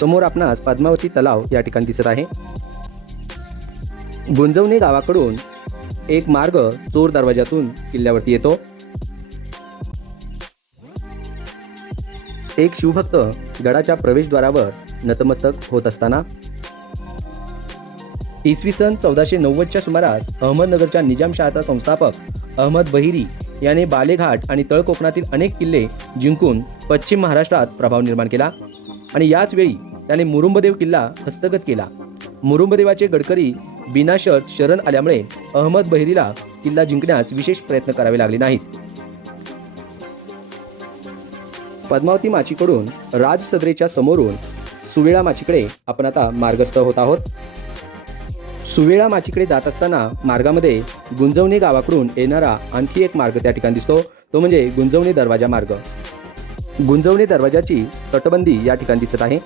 समोर आपणास पद्मावती तलाव या ठिकाणी दिसत आहे. गुंजवणे गावाकडून एक मार्ग चोर दरवाजातून किल्ल्यावरती येतो. एक शिवभक्त गडाच्या प्रवेशद्वारावर नतमस्तक होत असताना इसवी सन चौदाशे नव्वदच्या सुमारास अहमदनगरच्या निजामशहाचा संस्थापक अहमद बहिरी याने बालेघाट आणि तळ कोकणातील अनेक किल्ले जिंकून पश्चिम महाराष्ट्रात प्रभाव निर्माण केला. आणि याच वेळी त्याने मुरुंबदेव किल्ला हस्तगत केला. मुरुंबदेवाचे गडकरी बिनाशर्त शरण आल्यामुळे अहमद बहिरीला किल्ला जिंकण्यास विशेष प्रयत्न करावे लागले नाहीत. पद्मावती माचीकडून राजसदरेच्या समोरून सुवेळा माचीकडे आपण आता मार्गस्थ होत आहोत. सुवेळा माचीकडे जात असताना मार्गामध्ये गुंजवणे गावाकडून येणारा आणखी एक मार्ग त्या ठिकाणी दिसतो. तो म्हणजे गुंजवणे दरवाजा मार्ग. गुंजवणे दरवाजाची तटबंदी या ठिकाणी दिसत आहे.